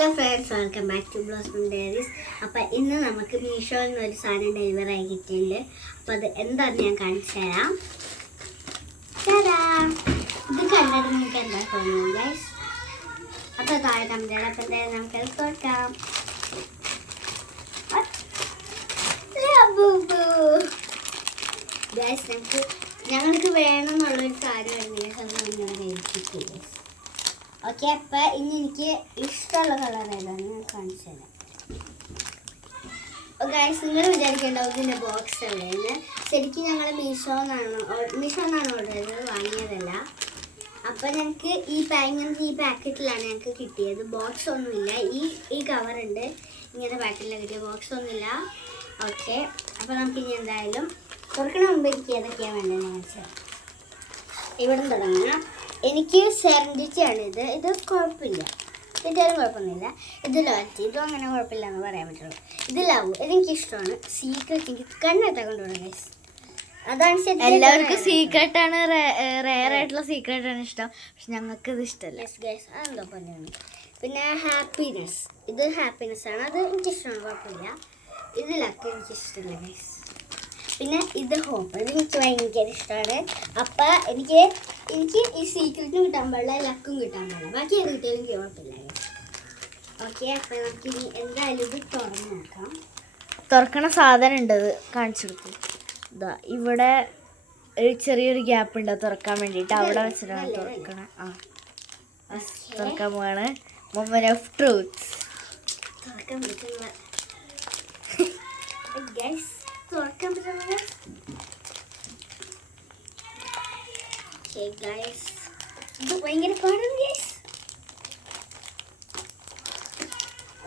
Hello friends, welcome back to Blossom Diaries. അപ്പോൾ ഇന്ന് നമുക്ക് മീഷോയിൽ നിന്ന് ഒരു സാധനം ഡെലിവറി ആയി കിട്ടിയിട്ടുണ്ട്. അപ്പോൾ അത് എന്താണെന്ന് ഞാൻ കാണിച്ചു തരാം. ഇത് കണ്ടിട്ട് നിങ്ങൾക്ക് എന്താ തോന്നുന്നത് ഗൈസ്? അപ്പോൾ താഴെ കമ്പ്യൂട്ടർ അപ്പം എന്തായാലും നമുക്കത് തുറക്കാം. ഗൈസ് ഞങ്ങൾക്ക് വേണമെന്നുള്ളൊരു കാര്യമായിരുന്നു അത് ഞങ്ങൾ ഏൽപ്പിക്കില്ല. ഓക്കെ, അപ്പം ഇനി എനിക്ക് ഇഷ്ടമുള്ള കളർ ഏതാണ് ഞാൻ കാണിച്ചു തരാം. ഗൈസ്, നിങ്ങൾ വിചാരിക്കേണ്ടാവും ഇതിൻ്റെ ബോക്സ് അല്ലേന്ന്. ശരിക്കും ഞങ്ങൾ മീഷോന്നാണ് ഓർഡർ ചെയ്തത്, വാങ്ങിയതല്ല. അപ്പം ഞങ്ങൾക്ക് ഈ പാക്കറ്റിലാണ് ഞങ്ങൾക്ക് കിട്ടിയത്. ബോക്സ് ഒന്നുമില്ല. ഈ കവറുണ്ട്, ഇങ്ങനത്തെ പാക്കറ്റിലാണ് കിട്ടിയ, ബോക്സ് ഒന്നുമില്ല. ഓക്കെ, അപ്പോൾ നമുക്കിനി എന്തായാലും തുറക്കണ മുമ്പ് എനിക്ക് ഏതൊക്കെയാണ് വേണ്ടത് കാണിച്ചു തരാം. ഇവിടെ തുടങ്ങാം. എനിക്ക് സെറൻറ്റിറ്റിയാണ് ഇത് കുഴപ്പമില്ല, കിട്ടിയാലും കുഴപ്പമൊന്നുമില്ല. ഇത് ലോയൽറ്റി, ഇതും അങ്ങനെ കുഴപ്പമില്ല എന്ന് പറയാൻ പറ്റുള്ളൂ. ഇത് ലവ്, ഇതെനിക്കിഷ്ടമാണ്. സീക്രട്ട് എനിക്ക് കണ്ണെത്താൻ കൊണ്ടുപോകണം ഗൈസ്. അതാണ് ശരി, എല്ലാവർക്കും സീക്രട്ടാണ്, റെയർ ആയിട്ടുള്ള സീക്രട്ടാണ് ഇഷ്ടം. പക്ഷെ ഞങ്ങൾക്ക് ഇത് ഇഷ്ടമല്ല. യെസ് ഗൈസ്, അതെന്തോ പോലെയാണ്. പിന്നെ ഹാപ്പിനെസ്, ഇത് ഹാപ്പിനെസ് ആണ്, അത് എനിക്കിഷ്ടമാണ്, കുഴപ്പമില്ല. ഇത് ലക്ക് എനിക്കിഷ്ടമില്ല ഗൈസ്. പിന്നെ ഇത് ഹോപ്പ്, ഇത് എനിക്ക് ഭയങ്കര ഇഷ്ടമാണ്. അപ്പം എനിക്ക് ഈ സീക്രറ്റും കിട്ടാൻ പാടില്ല, ലക്കും കിട്ടാൻ പാടില്ല. ബാക്കി ഏത് കിട്ടിയാലും എനിക്ക് കുഴപ്പമില്ല. ഓക്കെ, അപ്പം നമുക്ക് ഇനി എന്തായാലും ഇത് തുറന്ന് നോക്കാം. തുറക്കണ സാധനം ഉണ്ട്, അത് കാണിച്ചു കൊടുക്കും. ഇതാ ഇവിടെ ഒരു ചെറിയൊരു ഗ്യാപ്പ് ഉണ്ട് തുറക്കാൻ വേണ്ടിയിട്ട്, അവിടെ വെച്ചിട്ടാണ് തുറക്കണേ. തുറക്കാൻ പോവാണ്. Moment of truth. തുറക്കാൻ പറ്റുന്ന ഗൈസ്, തുറക്കാൻ പറ്റുന്നത്. ഗൈസ്, ഇത് ഭയങ്കര പാടാണ് ഗൈസ്.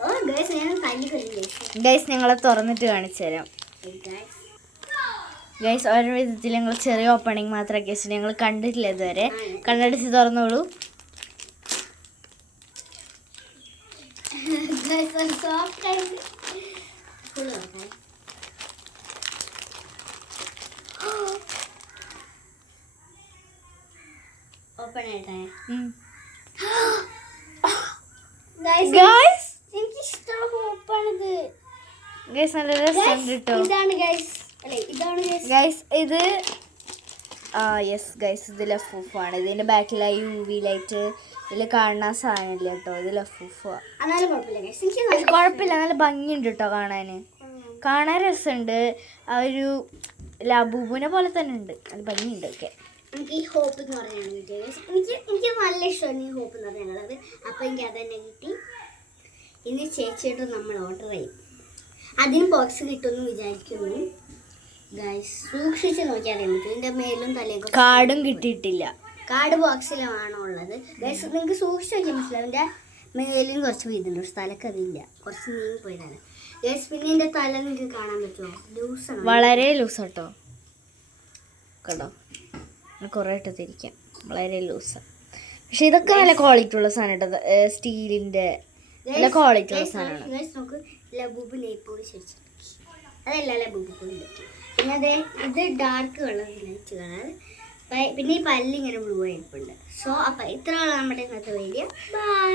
ഓ ഗൈസ്, ഞാൻ തല്ലി കൊല്ലും ഗൈസ്. ഞങ്ങളെ തുറന്നിട്ട് കാണിച്ചു തരാം ഗൈസ്. ഓരോ വിധത്തിൽ ഞങ്ങൾ ചെറിയ ഓപ്പണിങ് മാത്രമൊക്കെ വെച്ചിട്ട് ഞങ്ങൾ കണ്ടിട്ടില്ല ഇതുവരെ. കണ്ണടിച്ച് തുറന്നോളൂ. ഓപ്പൺ ആയിട്ടേ എനിക്ക് ഇഷ്ടമുള്ള ഹോപ്പാണിത് ഗൈസ്. നല്ല രസമുണ്ട് കേട്ടോ. ഇതാണ് ഗൈസ്, അല്ലേ ഇതാണ് ഗൈസ്. ഇത് യെസ് ഗൈസ്, ഇത് ലഫൂഫാണ്. ഇതിൻ്റെ ബാക്കിലായി UV ലൈറ്റ് ഇതിൽ കാണുന്ന സാധനമില്ല കേട്ടോ. ഇത് ലഫൂഫാണ്. എന്നാലും കുഴപ്പമില്ല ഗൈസ്, എനിക്ക് കുഴപ്പമില്ല, നല്ല ഭംഗിയുണ്ട് കേട്ടോ കാണാൻ രസമുണ്ട്. ആ ഒരു ലബൂബുനെ പോലെ തന്നെ ഉണ്ട്, നല്ല ഭംഗിയുണ്ട്. ഓക്കെ, എനിക്ക് ഈ ഹോപ്പ് എന്ന് പറഞ്ഞാണ് കിട്ടിയത്. എനിക്ക് നല്ല ഇഷ്ടമാണ് ഈ ഹോപ്പ് എന്ന് പറഞ്ഞാൽ. അപ്പോൾ എനിക്ക് അത് തന്നെ കിട്ടി. ഇനി ചേച്ചിയായിട്ട് നമ്മൾ ഓർഡർ ചെയ്യും. അതിന് ബോക്സ് കിട്ടുമെന്ന് വിചാരിക്കുന്നു ഗൈസ്. സൂക്ഷിച്ച് നോക്കിയാൽ അറിയാൻ പറ്റും. ഇതിൻ്റെ മേലും തലയൊക്കെ കാർഡും കിട്ടിയിട്ടില്ല. കാർഡ് ബോക്സിലുമാണോ ഉള്ളത് ഗൈസ്. നിങ്ങൾക്ക് സൂക്ഷിച്ച് നോക്കിയാൽ മനസ്സിലാവും. എൻ്റെ മേലും കുറച്ച് വീതുണ്ട്, പക്ഷെ തലക്ക് അതില്ല, കുറച്ച് നീങ്ങി പോയതാണ് ഗൈസ്. പിന്നെ എൻ്റെ തല നിങ്ങൾക്ക് കാണാൻ പറ്റുമോ? ലൂസാണ്, വളരെ ലൂസ് കേട്ടോ. കേട്ടോ, കുറേ ഇട്ടത്തിരിക്കാം, വളരെ ലൂസാണ്. പക്ഷെ ഇതൊക്കെ നല്ല ക്വാളിറ്റി ഉള്ള സാധനം കേട്ടോ. സ്റ്റീലിൻ്റെ നല്ല ക്വാളിറ്റി ഉള്ള സാധനമാണ്. നമുക്ക് ലബൂബ് നെയ്പ്പോടി ശരിച്ചു, അതല്ല ലബൂബ് പൊടി. പിന്നെ അതെ, ഇത് ഡാർക്ക് കളർ, ലൈറ്റ് കളർ. പിന്നെ ഈ പല്ലിങ്ങനെ ബ്ലൂ ആയിരിപ്പുണ്ട്. സോ അപ്പം ഇത്രയുള്ള നമ്മുടെ ഇന്നത്തെ വീഡിയോ. ബൈ.